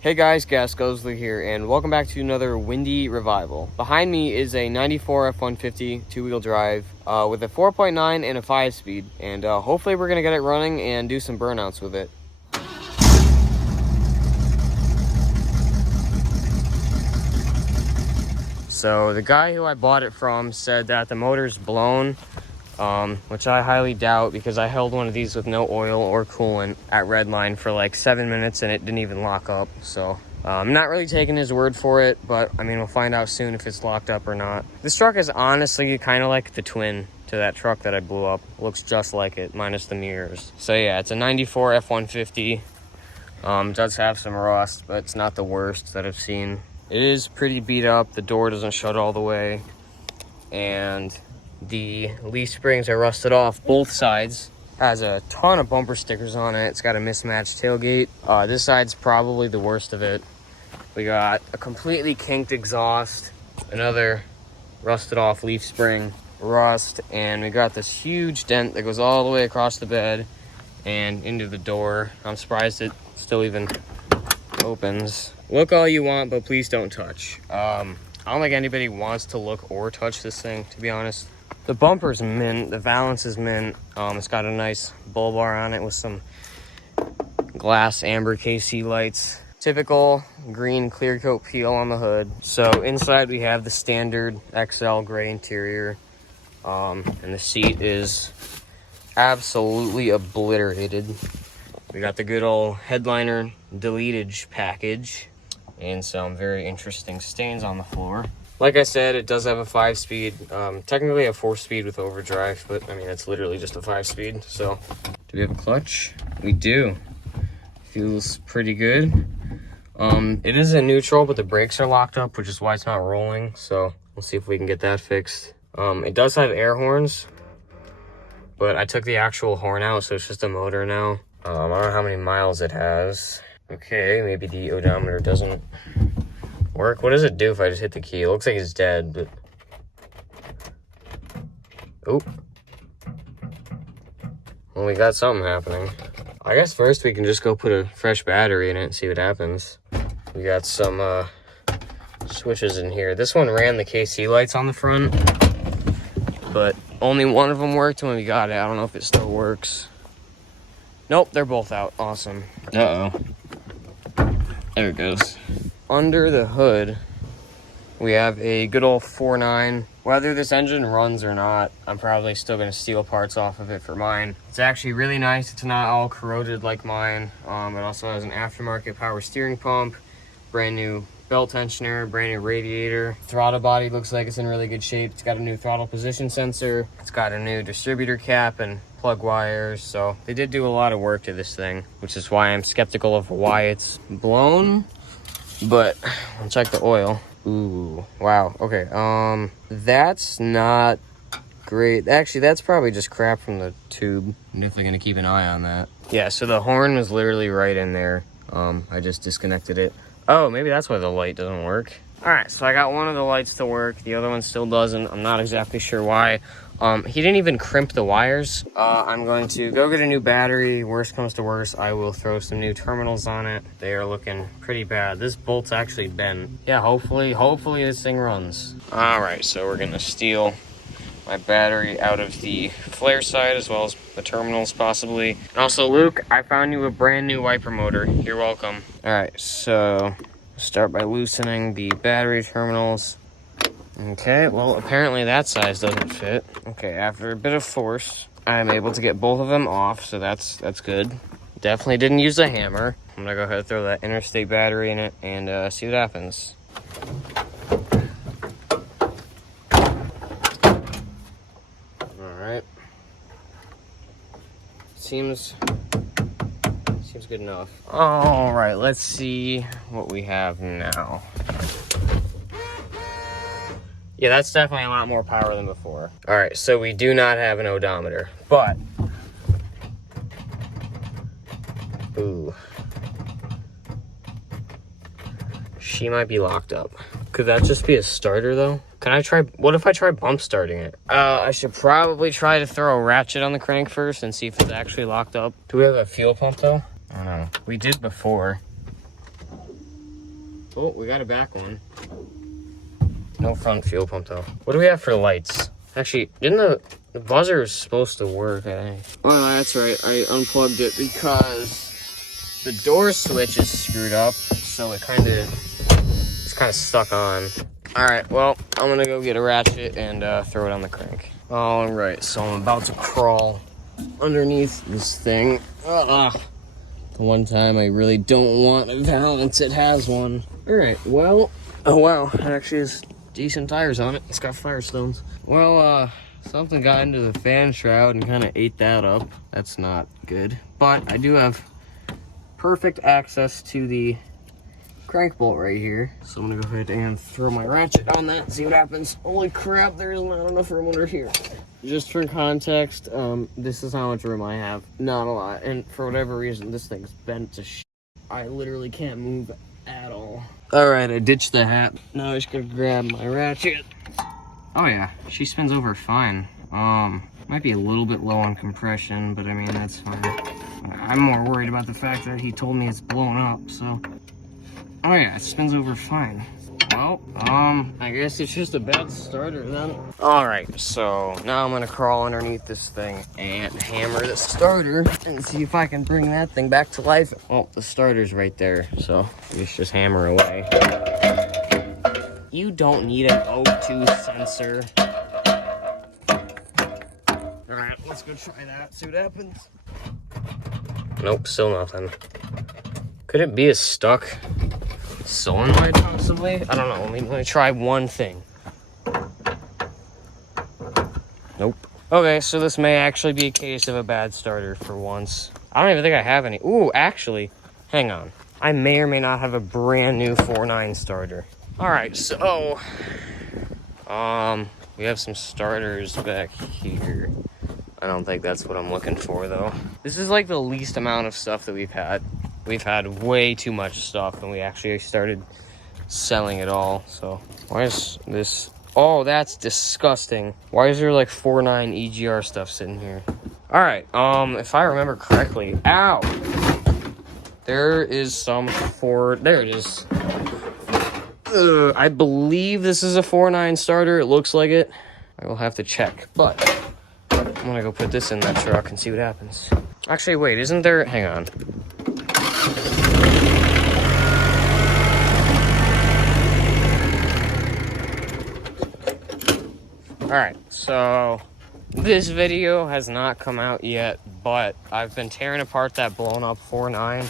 Hey guys, GasGuzler here, and welcome back to another windy revival. Behind me is a 94 F-150 two-wheel drive with a 4.9 and a 5-speed, and hopefully we're going to get it running and do some burnouts with it. So the guy who I bought it from said that the motor's blown, which I highly doubt because I held one of these with no oil or coolant at Redline for like 7 minutes and it didn't even lock up. So I'm not really taking his word for it, but I mean, we'll find out soon if it's locked up or not. This truck is honestly kind of like the twin to that truck that I blew up. Looks just like it, minus the mirrors. So yeah, it's a 94 F-150. Does have some rust, but it's not the worst that I've seen. It is pretty beat up. The door doesn't shut all the way, and the leaf springs are rusted off both sides. Has a ton of bumper stickers on it. It's got a mismatched tailgate. This side's probably the worst of it. We got a completely kinked exhaust, another rusted off leaf spring, rust, and we got this huge dent that goes all the way across the bed and into the door. I'm surprised it still even opens. Look all you want, but please don't touch. I don't think anybody wants to look or touch this thing, to be honest. The bumper's mint, the valance is mint. It's got a nice bull bar on it with some glass amber KC lights. Typical green clear coat peel on the hood. So inside we have the standard XL gray interior. And the seat is absolutely obliterated. We got the good old headliner deletage package and some very interesting stains on the floor. Like I said, it does have a 5-speed, technically a 4-speed with overdrive, but I mean, it's literally just a 5-speed. So, do we have a clutch? We do. Feels pretty good. It is in neutral, but the brakes are locked up, which is why it's not rolling. So, we'll see if we can get that fixed. It does have air horns, but I took the actual horn out, so it's just a motor now. I don't know how many miles it has. Okay, maybe the odometer doesn't work. What does it do if I just hit the key? It looks like it's dead, but... Oh. Well, we got something happening. I guess first we can just go put a fresh battery in it and see what happens. We got some switches in here. This one ran the KC lights on the front, but only one of them worked when we got it. I don't know if it still works. Nope, they're both out. Awesome. Uh-oh. There it goes. Under the hood, we have a good old 4.9. Whether this engine runs or not, I'm probably still going to steal parts off of it for mine. It's actually really nice. It's not all corroded like mine. It also has an aftermarket power steering pump, brand new belt tensioner, brand new radiator. Throttle body looks like it's in really good shape. It's got a new throttle position sensor. It's got a new distributor cap and plug wires. So they did do a lot of work to this thing, which is why I'm skeptical of why it's blown. But I'll check the oil. Ooh, wow. Okay, that's not great. Actually, that's probably just crap from the tube. I'm definitely gonna keep an eye on that. Yeah, so the horn was literally right in there. I just disconnected it. Oh, maybe that's why the light doesn't work. All right, so I got one of the lights to work. The other one still doesn't. I'm not exactly sure why. He didn't even crimp the wires. I'm going to go get a new battery. Worst comes to worst, I will throw some new terminals on it. They are looking pretty bad. This bolt's actually bent. Yeah, hopefully this thing runs. All right, so we're gonna steal my battery out of the flare side as well as the terminals possibly. And also, Luke, I found you a brand new wiper motor. You're welcome. All right, so start by loosening the battery terminals. Okay, well, apparently that size doesn't fit. Okay, after a bit of force, I'm able to get both of them off, so that's good. Definitely didn't use a hammer. I'm gonna go ahead and throw that interstate battery in it and see what happens. Alright. Seems good enough. Alright, let's see what we have now. Yeah, that's definitely a lot more power than before. All right, so we do not have an odometer, but... Ooh. She might be locked up. Could that just be a starter, though? Can I try... What if I try bump starting it? I should probably try to throw a ratchet on the crank first and see if it's actually locked up. Do we have a fuel pump, though? I don't know. We did before. Oh, we got a back one. No front fuel pump though. What do we have for lights? Actually, didn't the buzzer is supposed to work, I think. Oh, that's right. I unplugged it because the door switch is screwed up, so it's kind of stuck on. All right, well, I'm gonna go get a ratchet and throw it on the crank. All right, so I'm about to crawl underneath this thing. The one time I really don't want a balance, it has one. All right, well, oh wow, it actually has decent tires on it. It's got Firestones. Well, something got into the fan shroud and kind of ate that up. That's not good. But I do have perfect access to the crank bolt right here. So I'm gonna go ahead and throw my ratchet on that and see what happens. Holy crap, there's not enough room under here. Just for context, this is how much room I have. Not a lot. And for whatever reason, this thing's bent to shit. I literally can't move at all. All right, I ditched the hat. Now I just gotta grab my ratchet. Oh yeah, she spins over fine. Might be a little bit low on compression, but I mean, that's fine. I'm more worried about the fact that he told me it's blown up, so. Oh yeah, it spins over fine. Well, I guess it's just a bad starter then. All right, so now I'm gonna crawl underneath this thing and hammer the starter and see if I can bring that thing back to life. Oh, the starter's right there, so just hammer away. You don't need an O2 sensor. All right, let's go try that, see what happens. Nope, still nothing. Could it be a stuck solenoid possibly? I don't know. Let me try one thing. Nope. Okay, so this may actually be a case of a bad starter for once. I don't even think I have any. Ooh, actually, hang on. I may or may not have a brand new 4.9 starter. All right, so we have some starters back here. I don't think that's what I'm looking for though. This is like the least amount of stuff that we've had. We've had way too much stuff and we actually started selling it all. So why is this? Oh, that's disgusting. Why is there like 4.9 EGR stuff sitting here? All right, if I remember correctly, ow, there is some there it is. I believe this is a 4.9 starter. It looks like it. I will have to check, but I'm gonna go put this in that truck and see what happens. Actually, wait, isn't there, hang on. All right, so this video has not come out yet, but I've been tearing apart that blown up 4.9.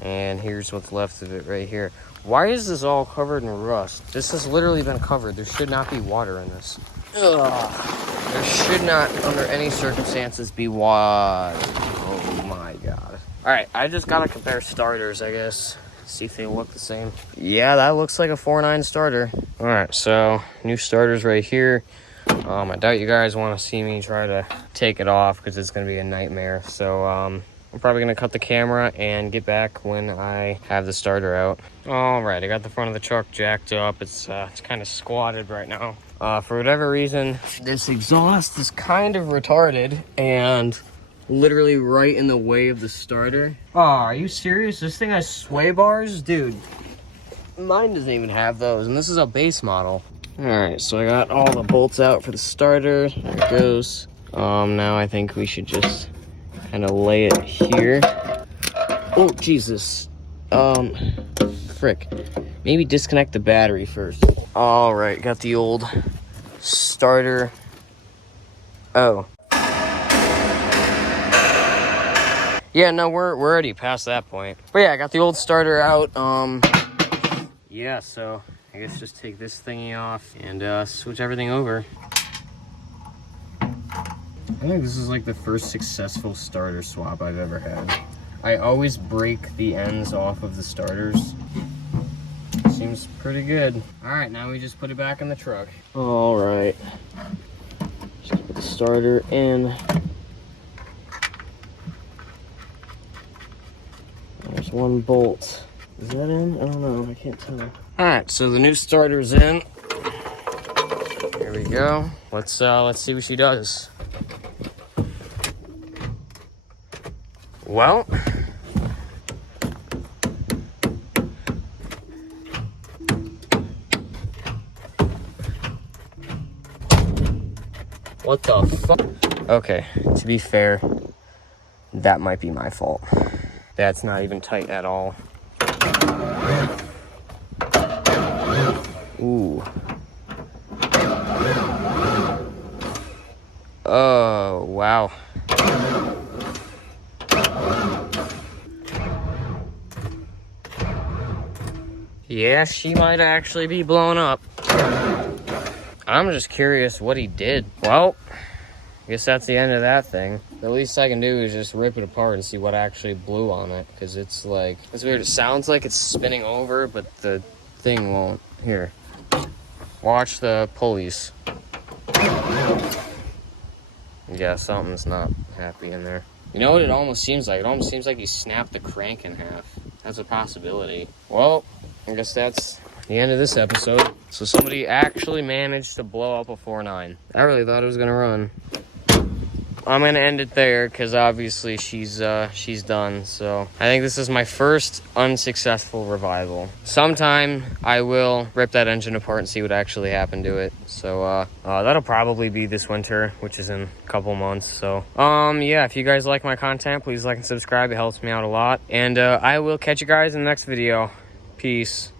And here's what's left of it right here. Why is this all covered in rust? This has literally been covered. There should not be water in this. Ugh. There should not, under any circumstances, be water. Oh my god. All right, I just gotta compare starters, I guess. See if they look the same. Yeah, that looks like a 4.9 starter. All right, so new starters right here. I doubt you guys want to see me try to take it off because it's gonna be a nightmare. So I'm probably gonna cut the camera and get back when I have the starter out. All right, I got the front of the truck jacked up. It's kind of squatted right now. For whatever reason, this exhaust is kind of retarded and literally right in the way of the starter. Oh, are you serious? This thing has sway bars? Dude, mine doesn't even have those, and this is a base model. All right, so I got all the bolts out for the starter. There it goes. Now I think we should just kind of lay it here. Oh, Jesus. Frick. Maybe disconnect the battery first. All right, got the old starter. Oh. Yeah, no, we're already past that point. But yeah, I got the old starter out. Yeah, so I guess just take this thingy off and switch everything over. I think this is like the first successful starter swap I've ever had. I always break the ends off of the starters. Seems pretty good. All right, now we just put it back in the truck. All right. Just put the starter in. There's one bolt. Is that in? I don't know, I can't tell. All right, so the new starter's in. Here we go. Let's see what she does. Well, What the fuck? Okay, to be fair, that might be my fault. That's not even tight at all. Ooh. Oh, wow. Yeah, she might actually be blown up. I'm just curious what he did. Well, I guess that's the end of that thing. The least I can do is just rip it apart and see what actually blew on it. Because it's like, it's weird. It sounds like it's spinning over, but the thing won't. Here. Watch the pulleys. Yeah, something's not happy in there. You know what it almost seems like? It almost seems like he snapped the crank in half. That's a possibility. Well, I guess that's the end of this episode. So somebody actually managed to blow up a 4.9. I really thought it was gonna run. I'm gonna end it there because obviously she's done. So I think this is my first unsuccessful revival. Sometime I will rip that engine apart and see what actually happened to it. So that'll probably be this winter, which is in a couple months. So yeah, if you guys like my content, please like and subscribe. It helps me out a lot. And I will catch you guys in the next video. Peace.